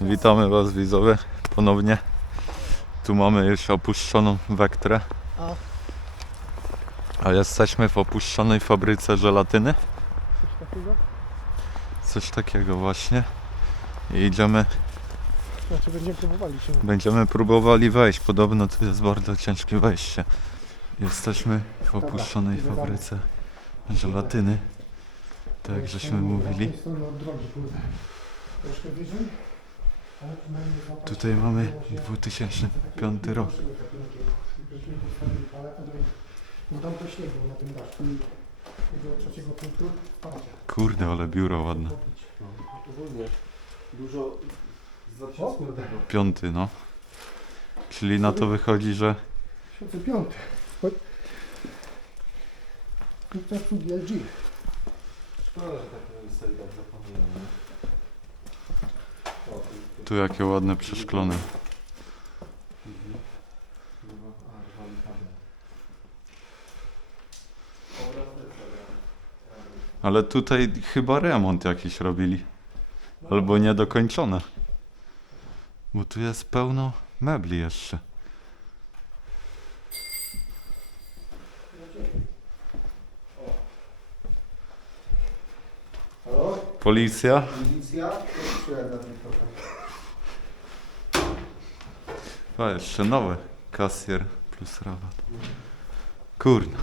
Witamy Was widzowie ponownie. Tu mamy już opuszczoną Wektrę. A. Jesteśmy w opuszczonej fabryce żelatyny. Coś takiego? Coś takiego właśnie. I idziemy, Znaczy będziemy próbowali się. będziemy próbowali wejść. Podobno tu jest bardzo ciężkie wejście. Jesteśmy w opuszczonej idę dalej. fabryce żelatyny. Tak jak żeśmy mówili. Troszkę wyżej. Tutaj mamy było się- 2005 rok. Tam to śnieg był na tym daszku i tego trzeciego punktu wpadnie. Kurde, ale biuro ładne. Ogólnie dużo z 2005. Piąty, no. Czyli na to wychodzi, że 2005. Chodź. Punkty obsługi LG. Szkoda, że takie miejsce i tak zapomniałem. Tu- jakie ładne przeszklone. Ale tutaj chyba remont jakiś robili. Albo niedokończone. Bo tu jest pełno mebli jeszcze. Policja? Milicja? To przyjadę TikToka. A, jeszcze nowe. Kasjer plus rabat. Kurna.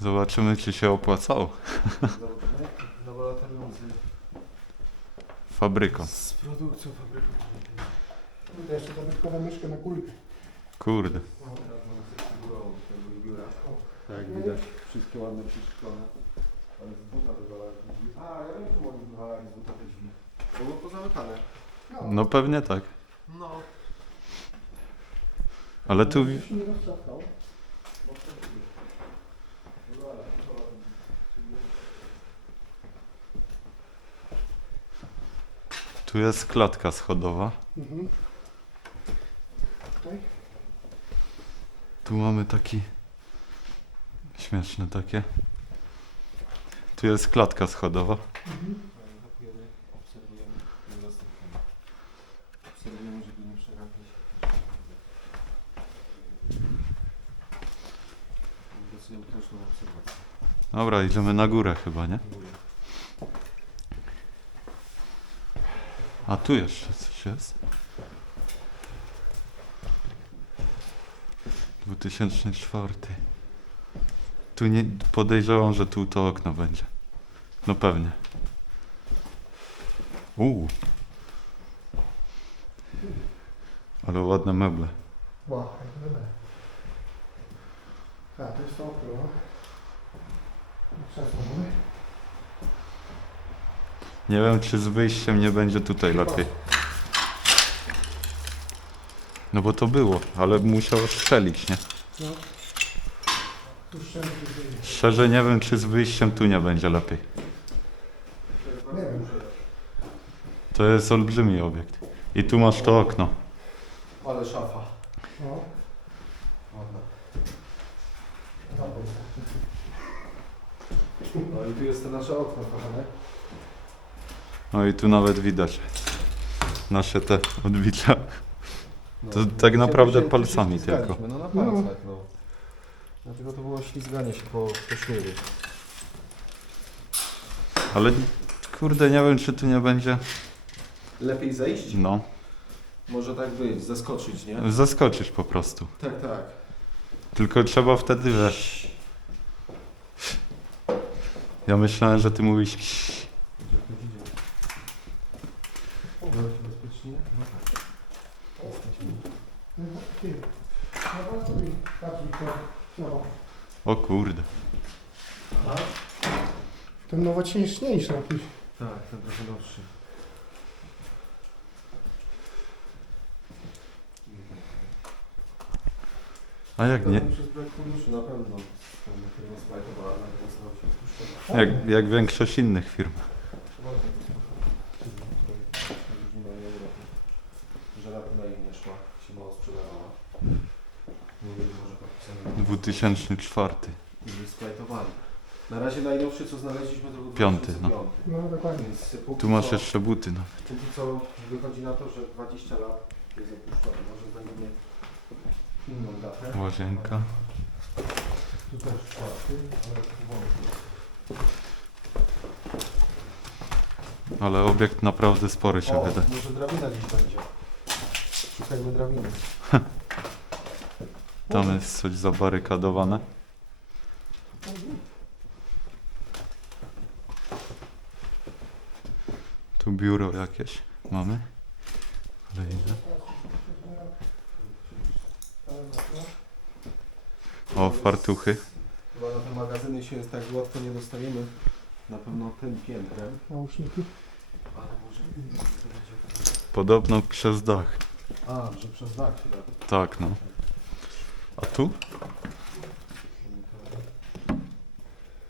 Zobaczymy, czy się opłacało. Zobaczymy. Laboratorium z, Fabryką. z produkcją fabryką. Tutaj jeszcze zabytkowa myszka na kulkę. Kurde. Teraz mamy coś figurową do tego biura. Tak, jak widać, wszystkie ładne przeszklone. Ale z buta. A, ja wiem, czemu oni wywalali z buta te drzwi. Bo było pozamykane. No pewnie tak. No. Ale tu się nie. Tu jest klatka schodowa. Mhm. Tutaj. Tu mamy taki śmieszne takie. Tu jest klatka schodowa. Dobra, idziemy na górę chyba, nie? A tu jeszcze coś jest. 2004. Tu nie, podejrzewam, że tu to okno będzie. No pewnie. Uuu. Ale ładne meble. A, to jest to okno. Nie wiem, czy z wyjściem nie będzie tutaj lepiej. No bo to było, ale musiało strzelić, nie? No. Szczerze nie wiem, czy z wyjściem tu nie będzie lepiej. Nie wiem. To jest olbrzymi obiekt. I tu masz to okno. Ale szafa. No. Ładna. No i tu jest to nasze okno, kochane. No i tu nawet widać nasze te odbicia. To tak naprawdę palcami tylko. No na No. palcach, no. Dlatego to było ślizganie się po, po śniegu. Ale kurde, nie wiem, czy tu nie będzie. Lepiej zejść? No, Może tak być, zaskoczyć, nie? zaskoczyć po prostu. Tak, tak. Tylko trzeba wtedy wiesz. Ja myślałem, że ty mówisz. No. O kurde. Aha. Ten nowocześniejszy jakiś. Tak, ten trochę nowszy. A jak nie? Przez brak na pewno. Firma splajtowała, się. Jak, jak większość innych firm. To różni na Europy. Żelatyna im nie szła, się mało sprzedawała. Nie wiem, może podpisane. 2004. I splajtowali. Na razie najnowszy co znaleźliśmy to był Piąty, no. 2005. No dokładnie. Więc póki Tu masz co, jeszcze buty, no. Póki co wychodzi na to, że 20 lat jest opuszczony. Może inną datę. Łazienka. Tu też czwarty, ale tu wątpię. Ale obiekt naprawdę spory się O, może drabina gdzieś będzie. Szukajmy drabiny. Tam jest coś zabarykadowane. Tu biuro jakieś mamy. Kolejne. O, fartuchy. Chyba na te magazyny się tak łatwo nie dostaniemy. Na pewno tym piętrem. Nauszniki. Ale może... Podobno przez dach. A, że przez dach się da. Tak, no. A tu?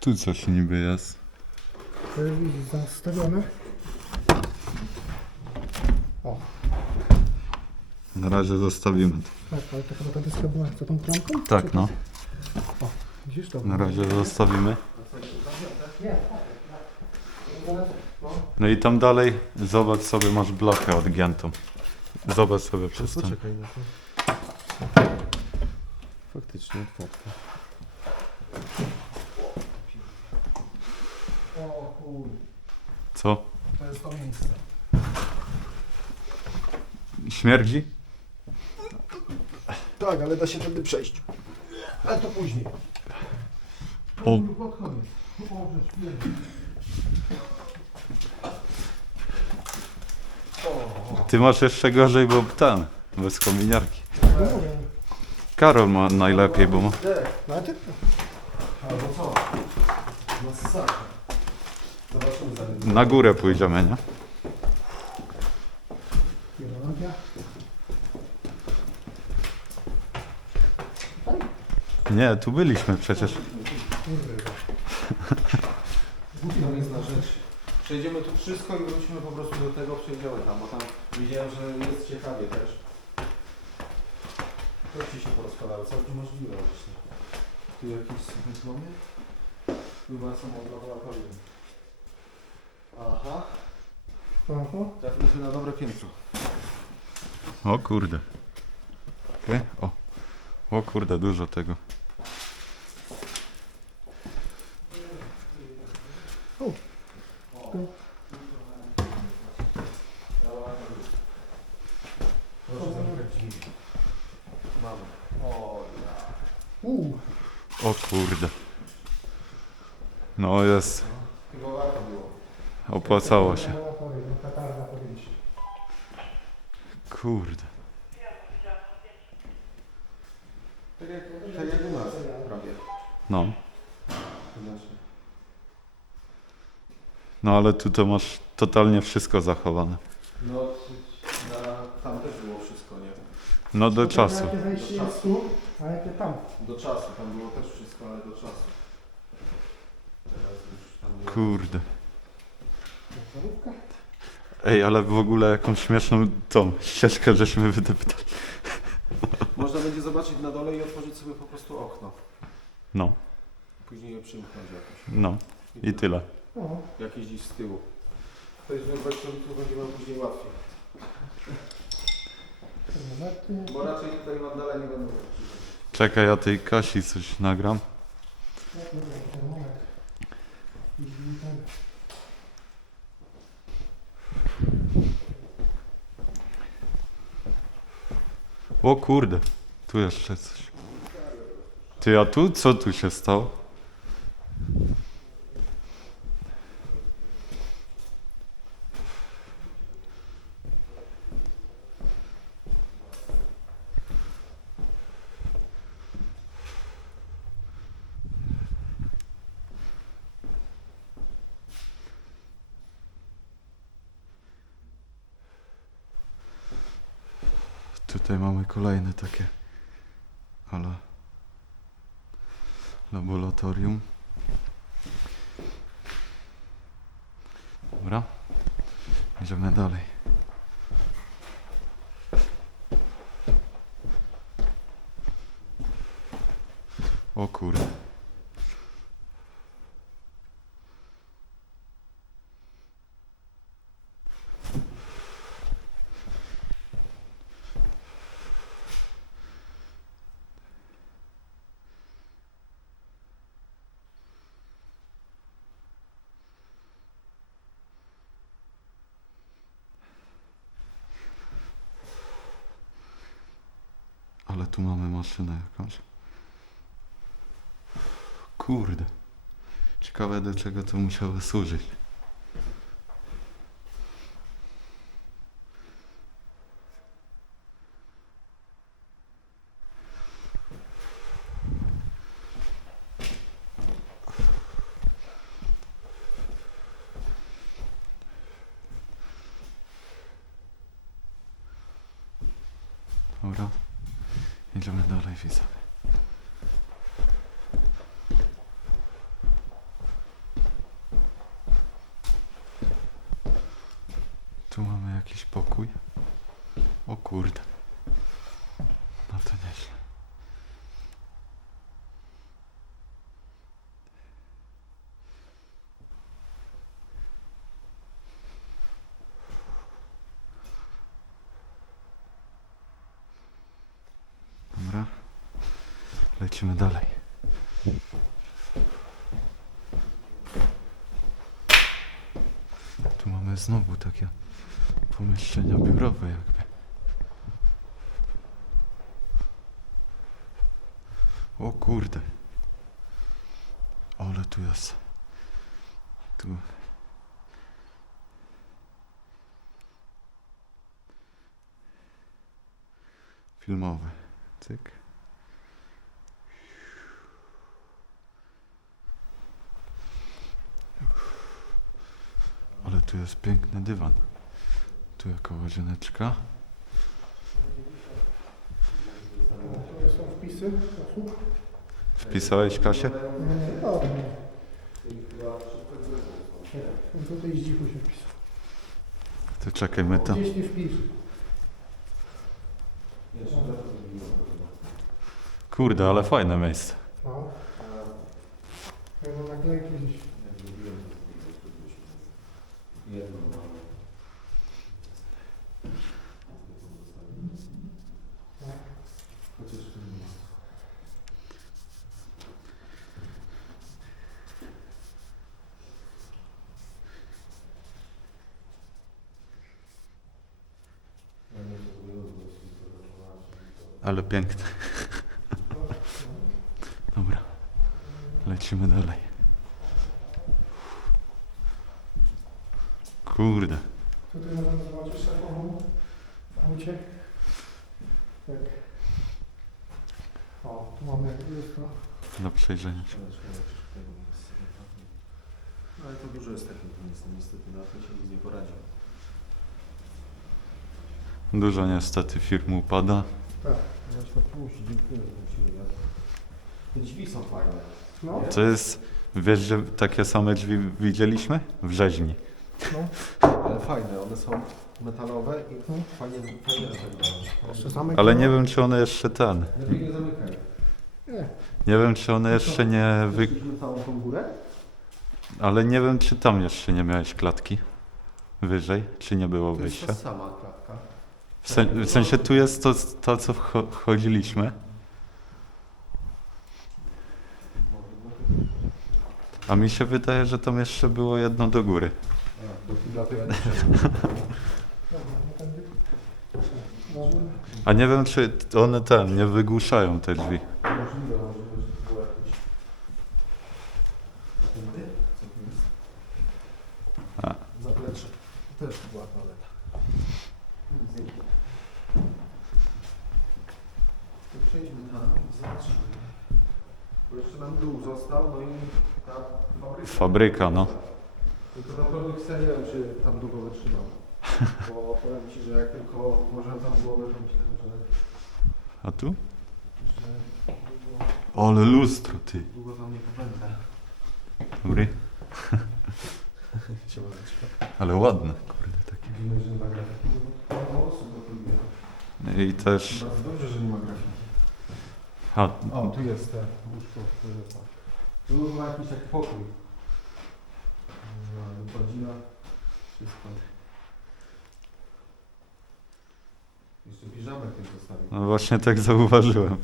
Tu coś niby jest. Telewizji zastawione. O, Na razie zostawimy to. tak, ale to chyba ta deska była za tą klamką? Tak, no. Widzisz to? Na razie zostawimy. No i tam dalej zobacz sobie, masz blachę odgiętą. Zobacz sobie przez ten. Poczekaj na to. Faktycznie, otwarte. O Co? to jest to miejsce. Śmierdzi? Tak, ale da się tędy przejść. Ale to później. O, ty masz jeszcze gorzej, bo ten, bez kominiarki. Karol ma najlepiej, bo ma... No ale ty... Albo co? Masakra. Zobaczymy za nim. Na górę pójdziemy, nie? Nie, tu byliśmy przecież. Kurde. To jest na rzecz. Przejdziemy tu wszystko i wrócimy po prostu do tego, przejdziemy tam, bo tam widziałem, że jest ciekawie też. Kości się porozpadały, całkiem możliwe właśnie. Tu jakieś słuchaj mamy? Chyba są od laboratorium. Aha, Aha. trafiliśmy na dobre piętro. O kurde. Okej, O. O kurde, dużo tego. O, kurde. No jest. Opłacało się. Kurde. Tak jak, tak jak u nas prawie. No. No ale tu to masz totalnie wszystko zachowane. No, na, tam też było wszystko, nie? No do czasu. Jakie wejście jest tu, a jakie tam. Do czasu, tam było też wszystko, ale do czasu. Teraz już tam nie Kurde. Ej, ale w ogóle jakąś śmieszną tą ścieżkę żeśmy wydeptali. Można będzie zobaczyć na dole i otworzyć sobie po prostu okno. No, Później je przymknąć jakoś. no. I tyle. O, Jakieś gdzieś z tyłu. To jest wyrwać, to tu będzie wam później łatwiej. termometry. Bo raczej tutaj wandale nie będą. Czekaj, ja tej Kasi coś nagram. Jak nie wiem, termometr. I ten. O kurde, tu jeszcze coś. Ty, a tu? Co tu się stało? Tutaj mamy kolejne takie, ale laboratorium. Dobra, idziemy dalej. O kurde. Ale tu mamy maszynę jakąś. Kurde. Ciekawe do czego to musiało służyć. Dobra. Idziemy dalej, widzowie. Tu mamy jakiś pokój. O kurde. No to nieźle. Dobra. Lecimy dalej. Tu mamy znowu takie pomieszczenia biurowe jakby. O kurde. Ale tu jest. Tu. Filmowy. Cyk. Ale tu jest piękny dywan. Tu jaka łazieneczka. To są wpisy osób. Wpisałeś Kasię? Nie, o, nie. On tutaj z dziku się wpisał. To czekaj, my. Kurde, ale fajne miejsce. No. Chyba naklejki gdzieś. Ale piękne. Dobra. Lecimy dalej. Kurde. Tutaj możemy zobaczyć samochód w aucie. Tak. O, tu mamy lustro. Do przejrzenia. No ale to dużo jest takich miejsc, no niestety na tym się nic nie poradzi. Dużo niestety firm upada. Tak. Zresztą puść, dziękuję za siłę. Te drzwi są fajne. No. To jest, wiesz, że takie same drzwi widzieliśmy? W rzeźni. No. Ale fajne, one są metalowe i No. fajnie, fajnie Jeszcze zamek. Ale nie wiem, czy one jeszcze ten. Lepiej nie zamykaj. Nie. Nie wiem, czy one jeszcze nie wy... Wyszliśmy całą tą górę? Ale nie wiem, czy tam jeszcze nie miałeś klatki. Wyżej, czy nie było To jest wyjścia. ta sama klatka. W, sen, w sensie tu jest to, to co wcho- wchodziliśmy. A mi się wydaje, że tam jeszcze było jedno do góry. A, do kibla to ja nie. A wiem, czy one ten, nie wygłuszają te drzwi. Możliwe, możliwe, że to było jakieś... A tędy? Co tu jest? A. Zaplecze. To też była toaleta. Nic nie było. To przejdźmy tam i zobaczymy. Bo jeszcze nam dół został, no i ta fabryka. No. Tylko chcę, nie wiem, czy tam długo wytrzymam. Bo powiem Ci, że jak tylko tam głowę, to myślę, że, A tu? że długo, Ale lustro, ty. długo tam nie pobędę. Dobry. Się. Ale ładne, kurde, takie. Widzimy, że nie ma grafiki, no bo mało osób gotuje. I też... Bardzo dobrze, że nie ma grafiki. A, O, tu jest te łóżko, tak. Tu ma jakiś jak pokój. No, Godzina, Jeszcze zostawił. no właśnie tak zauważyłem.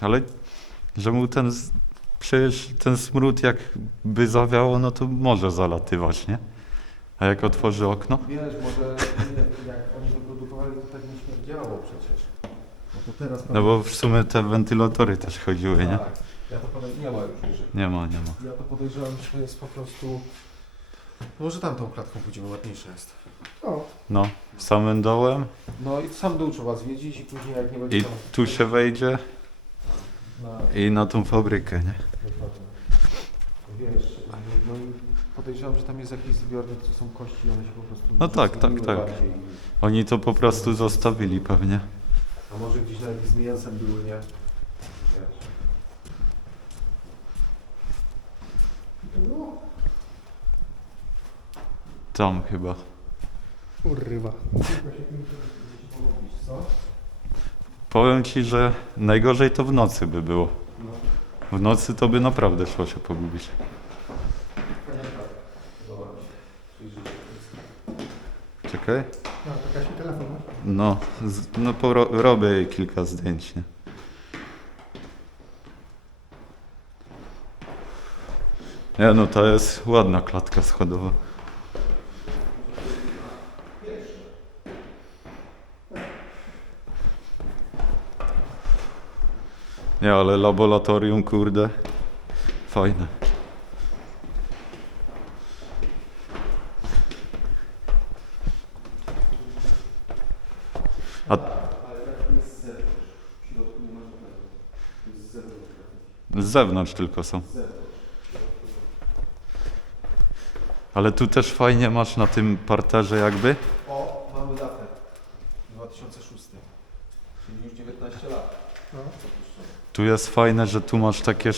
Ale że mu ten, przecież ten smród jakby zawiało, no to może zalatywać, nie? A jak otworzy okno? Wiesz, może jak oni to produkowali, to tak nie śmierdziało przecież. No to teraz... No bo w sumie te wentylatory też chodziły, nie? Tak. Ja to podej... Nie ma już wyżej. Nie ma, nie ma. Ja to podejrzewam, że to jest po prostu... Może tamtą klatką pójdziemy, ładniejsza jest. O, No, samym dołem No i sam dół trzeba zwiedzić i później jak nie będzie i tam... tu się wejdzie Na... i na tą fabrykę, nie? Dokładnie. Wiesz, no i podejrzewam, że tam jest jakiś zbiornik, to są kości i one się po prostu... No tak, tak, tak. bardziej. Oni to po prostu zostawili pewnie. A może gdzieś nawet z mięsem były, nie? Wiesz. No. Tam chyba. Kurwa. Powiem ci, że najgorzej to w nocy by było. W nocy to by naprawdę szło się pogubić. Czekaj. No, no. No, z, no poro, robię kilka zdjęć, nie? Nie no, to jest ładna klatka schodowa. Nie, ale laboratorium, kurde, fajne. A z zewnątrz. W środku nie ma żadnego. To jest z zewnątrz. z zewnątrz tylko są. Z zewnątrz. Ale tu też fajnie masz na tym parterze jakby. O, mamy datę. 2006. Czyli już 19 lat. No. Tu jest fajne, że tu masz takie,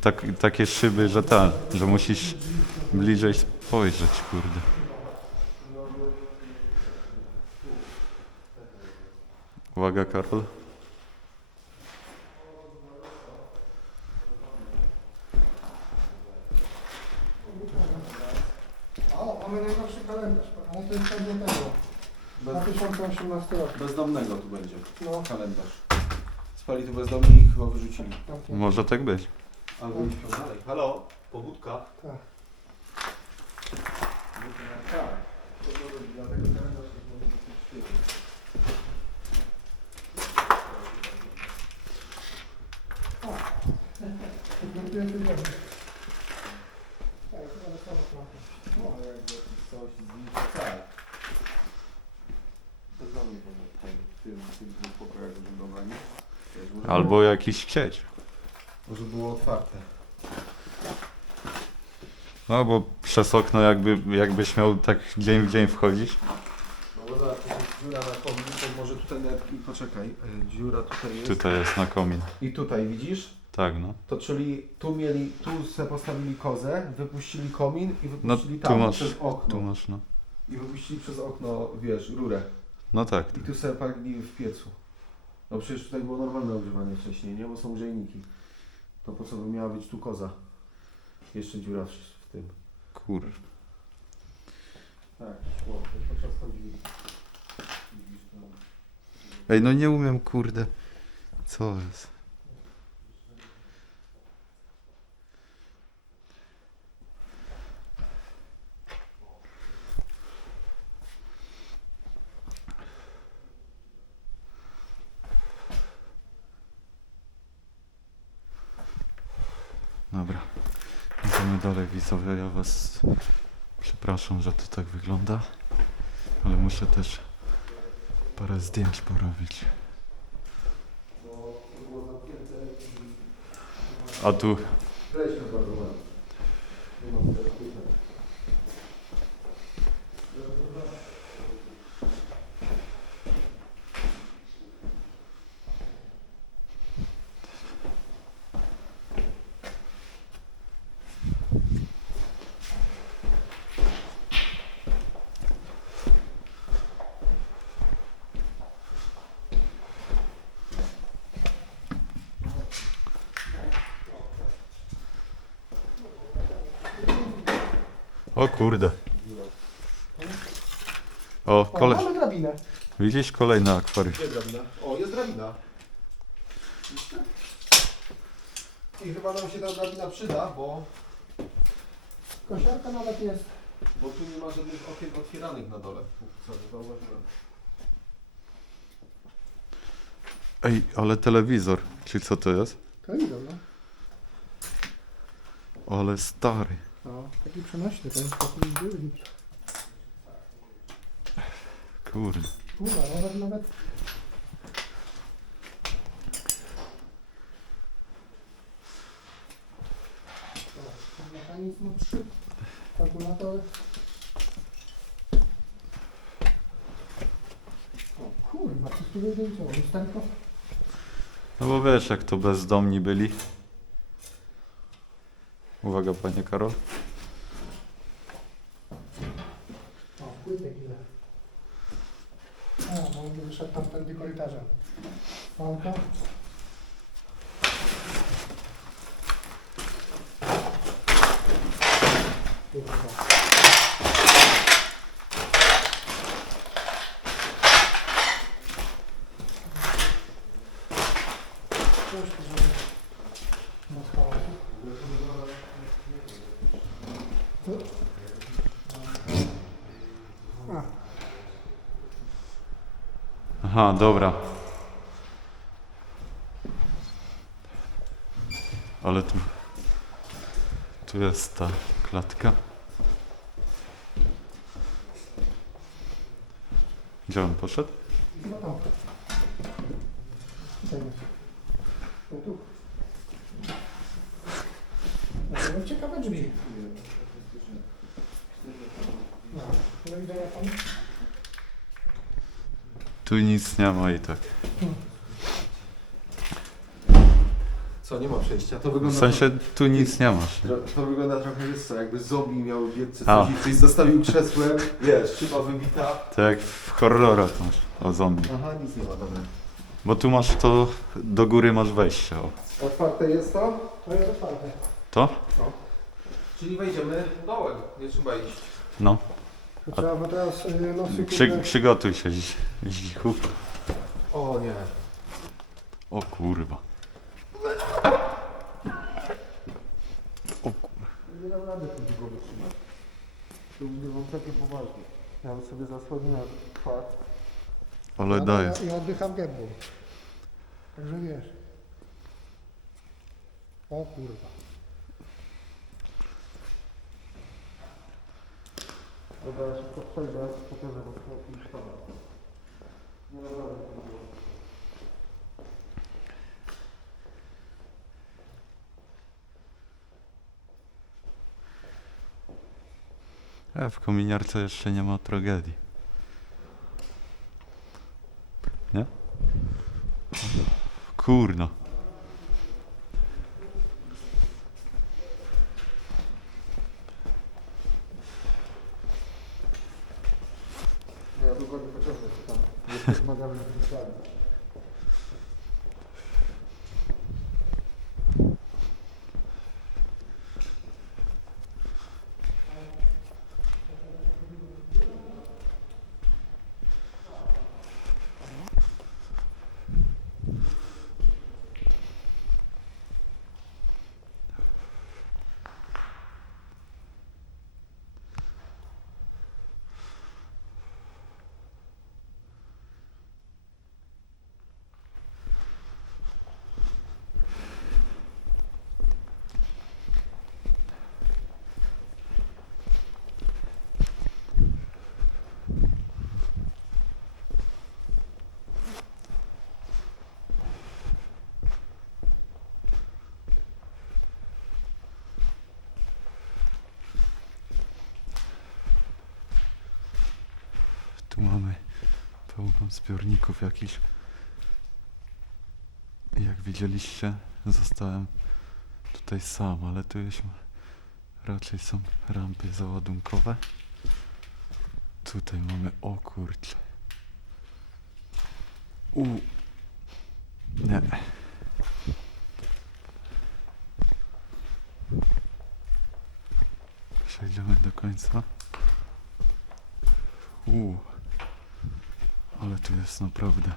tak, takie szyby, że ten, że musisz bliżej spojrzeć, kurde. Uwaga, Karol. O, mamy najnowszy kalendarz, ale jest tego. 2018 rok. Bezdomnego tu będzie. No, Kalendarz. Spali tu bezdomni i chyba wyrzucili. tam Może tak być. Albo nie śpią dalej. Halo? Pobudka? Tak. Tak. To może dlatego kalendarz nie może być świeży. Dziękuję tygodnie. Tak, ale samo trochę. No, jakby coś z nim tak. Bezdomni może tutaj w tym, w tym dwóch pokojach wylądowani. Wiesz, może Albo jakiś sieć. Może było otwarte. No bo przez okno jakby, jakbyś miał tak dzień w dzień wchodzić. No bo zobacz, jest dziura na komin, to może tutaj nawet, i poczekaj, y, dziura tutaj jest. Tutaj jest na komin. I tutaj widzisz? Tak, no. To czyli tu mieli, tu se postawili kozę, wypuścili komin i No wypuścili tu tam masz, przez okno. tu masz, no. I wypuścili przez okno, wiesz, rurę. No tak. I tu sobie palili w piecu. No przecież tutaj było normalne ogrzewanie wcześniej, nie? Bo są grzejniki. To po co by miała być tu koza? Jeszcze dziura w, w tym. Kur. Tak, szło. Podczas chodzili. Ej, no nie umiem, kurde. Co jest? Dobra, idziemy dalej widzowie, ja was przepraszam, że to tak wygląda, ale muszę też parę zdjęć porobić. A tu bardzo ładnie. O kurde. O, O, kole... mamy drabinę. Widzisz kolejne akwarium. Gdzie drabina? O, jest drabina. I chyba nam się ta drabina przyda, bo Kosiarka nawet jest. Bo tu nie ma żadnych okien otwieranych na dole. Co, zauważyłem. Ej, ale telewizor. Czy co to jest? To idą, no. Ale stary. No. Taki przenośny, ten spokój byli. Kurde. Kurwa, nawet, nawet. O, Mechanizm 3. Kalkulator. O kurwa, co tu co? Lusterko? No bo wiesz, jak to bezdomni byli. Uwaga, panie Karol. O, płytek ile. On by wyszedł tamtędy korytarzem. Falka. Kurwa. Coś tu żeby na chaosu. Co? A, Aha, dobra. Ale tu... Tu jest ta klatka. Gdzie on poszedł? No tam. No tu. No, ciekawe drzwi. No, do widzenia pan. Tu nic nie ma i tak. Co, nie ma przejścia? To W wygląda... sensie tu nic nie masz. To, to wygląda trochę, wiesz co, jakby zombie miał A. coś i ktoś zostawił krzesłem, wiesz, szyba wybita. Tak jak w horrorach masz o zombie. Aha, nic nie ma, dobra. Bo tu masz to... Do góry masz wejście. O. Otwarte jest to? To jest otwarte. To? Czyli wejdziemy dołem, nie trzeba iść. No. Trzeba by teraz y, nosy Przy, kurde- przygotuj się, Zi- Zichu. O nie. O kurwa. O kurwa. Nie dam rady tu długo wytrzymać. Tu takie poważnie. Ja bym sobie zasłoniłem twarz. Ale daje. Ja, ja oddycham gębą. Także wiesz. O kurwa. Dobra, ja szybko przejdę, pokażę wam to już tam. Nie tu długo. E, w kominiarce jeszcze nie ma tragedii. Nie? Kurno. government of the fund. Tu mamy pełno zbiorników jakichś. Jak widzieliście, zostałem tutaj sam, ale tu już raczej są rampy załadunkowe. Tutaj mamy, o kurczę. U. Nie. Przejdziemy do końca. U. Ale tu jest naprawdę.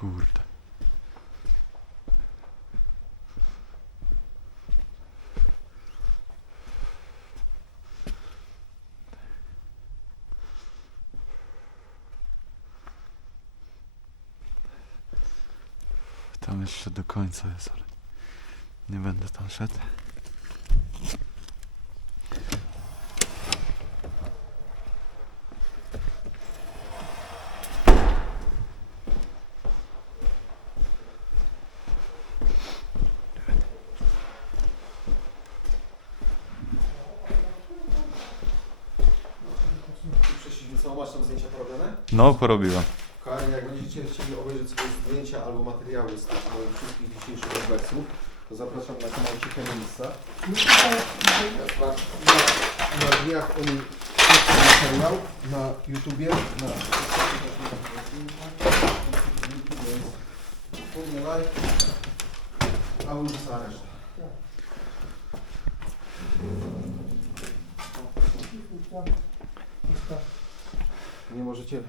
Kurde. Tam jeszcze do końca jest, ale nie będę tam szedł. Przeszliśmy co, masz tam zdjęcia porobione? No, porobiłem. Kochani, jak będziecie chcieli obejrzeć sobie zdjęcia albo materiały z tych moich wszystkich dzisiejszych obeców, to zapraszam na kanał Ciche Miejsca. No tutaj, Na, na, na dniach oni puszczą materiał na YouTubie, na Wspólny live, a ulica reszta. Nie możecie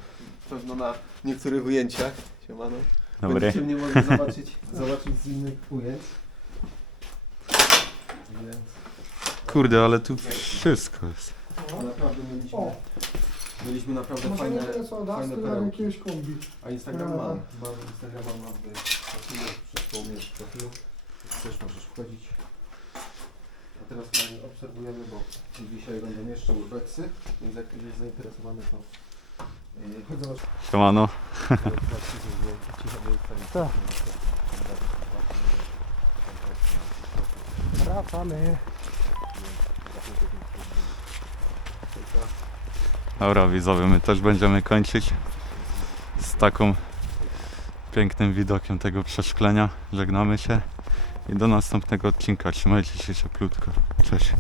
pewno na niektórych ujęciach, siemano, Dobry. będziecie mnie mogli zobaczyć, zobaczyć z innych ujęć. Więc Kurde, ale tu wszystko jest. naprawdę mieliśmy, O, mieliśmy naprawdę fajne, tyle co fajne Dusty, ale perełki. jakiegoś kombi. A Instagram mam, mam Instagrama mam w profilu, wszystko u mnie w profilu. Jak Chcesz, możesz wchodzić. A teraz pani obserwujemy, bo dzisiaj będą jeszcze urbexy, więc jak ktoś jest zainteresowany, to. Siemano. Wracamy. Dobra, widzowie, my też będziemy kończyć z taką pięknym widokiem tego przeszklenia. Żegnamy się i do następnego odcinka. Trzymajcie się cieplutko. Cześć.